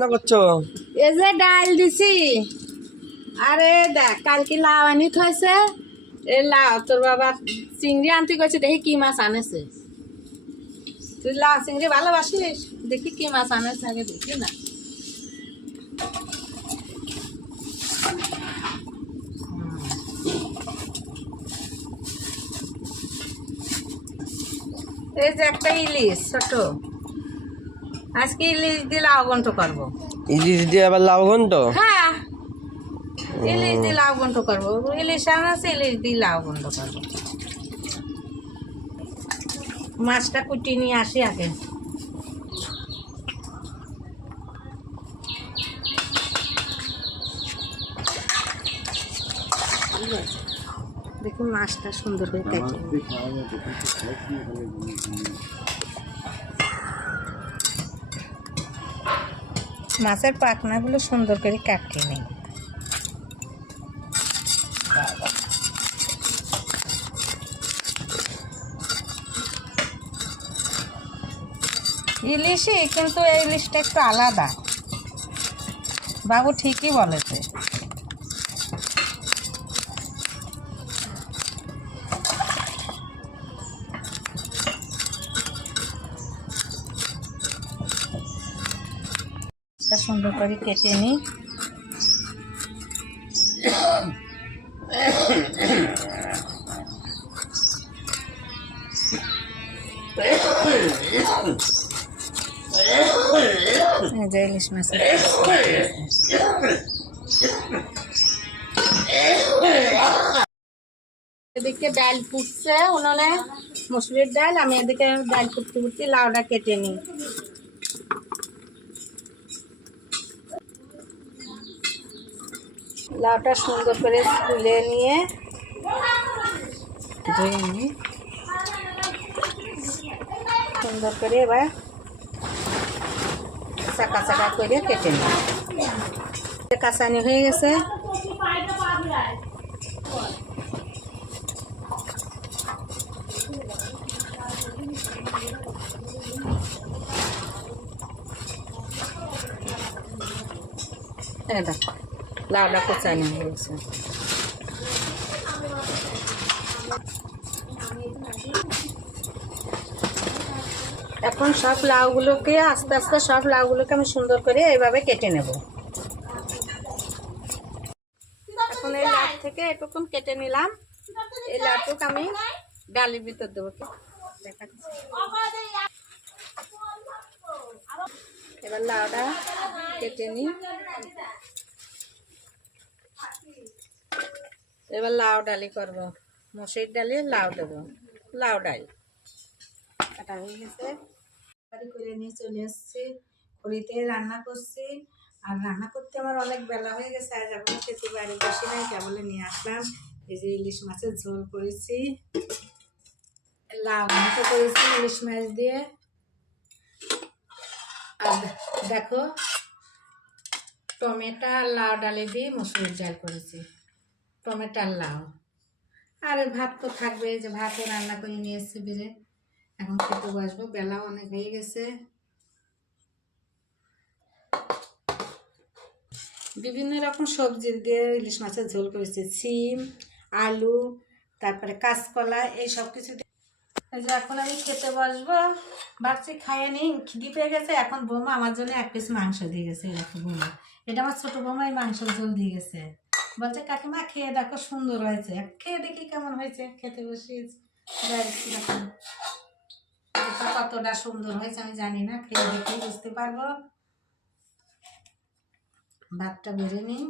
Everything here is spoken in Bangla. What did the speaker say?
না করছো? এই যে ডাল দিছি। আরে দেখ কালকে লাউ আনি থইছে। এই লাউ তোর বাবা চিংড়ি আনতে কইছে, দেখি কি মাছ আনেছে। তুই লাউ চিংড়ি ভালোবাসিস? দেখি কি মাছ আনেছে আগে দেখি না। এই যে একটা ইলিশ ছোট, আজকে ইলিশ দিয়ে লাউ ঘন্ট করবো। ইলিশ দিয়ে আবার লাউ ঘন্ট? হ্যাঁ, ইলিশ দিয়ে লাউ ঘন্ট করবো। ইলিশ আনাছে, ইলিশ দিয়ে লাউ ঘন্ট করবো। মাছটা কুটি নিয়ে আসি আগে। দেখি মাছটা সুন্দর করে কেটে মাছের পাখনাগুলো সুন্দর করে কাটিয়ে নিই। ইলিশই, কিন্তু এই ইলিশটা একটু আলাদা। বাবু ঠিকই বলেছে। সুন্দর করে কেটে নিই। ইলিশ মাছ এদিকে ডাল ফুটছে উনুনে, মসুরির ডাল। আমি এদিকে ডাল ফুটতে ফুটতে লাউটা কেটে নিই। লাউটা সুন্দর করে তুলে নিয়ে ধুয়ে নিই সুন্দর করে। এবার চাকা চাকা করে কেটে নিই। কাঁচানি হয়ে গেছে। দেখো লাউটা কোচানি হয়ে গেছে। এখন সব লাউগুলোকে আস্তে আস্তে সব লাউগুলোকে আমি সুন্দর করে এইভাবে কেটে নেব। এখন এই লাউ থেকে এটুকুন কেটে নিলাম। এই লাউটুক আমি ডালের ভিতর দেবো। এবার লাউটা কেটে নিই। এবার লাউ ডালি করবো। মসুর ডালে লাউ দেবো। লাউ ডাল কাটা হয়ে গেছে। করে নিয়ে চলে এসছি, খড়িতে রান্না করছি। আর রান্না করতে আমার অনেক বেলা হয়ে গেছে। আজ এখনো খেতে বাড়ি বসে নাই, কেবলে নিয়ে আসলাম। এই যে ইলিশ মাছের ঝোল করেছি, লাউ ঘন্ট করেছি ইলিশ মাছ দিয়ে। আর দেখো টমেটো আর লাউ ডালে দিয়ে মসুরির ডাল করেছি। টমেটো আর লাউ। আর ভাত তো থাকবে, যে ভাতও রান্না করে নিয়ে এসছি বেড়ে। এখন খেতে বসবো, বেলাও অনেক হয়ে গেছে। বিভিন্ন রকম সবজি দিয়ে ইলিশ মাছের ঝোল করেছি। সিম, আলু, তারপরে কাঁচকলা, এই সব কিছু দিয়ে। এখন আমি খেতে বসবো। ভাবছি খাইয়ে নিই, খিদি পেয়ে গেছে। এখন বৌমা আমার জন্য 1 পিস মাংস দিয়ে গেছে। এরকম বৌমা, এটা আমার ছোট বৌমা এই মাংসের ঝোল দিয়ে গেছে। বলছে কাকিমা খেয়ে দেখো সুন্দর হয়েছে। খেয়ে দেখি কেমন হয়েছে। খেতে বসিয়েছি, কতটা সুন্দর হয়েছে আমি জানি না, খেয়ে দেখি বুঝতে পারবো। ভাতটা বেড়ে নিই।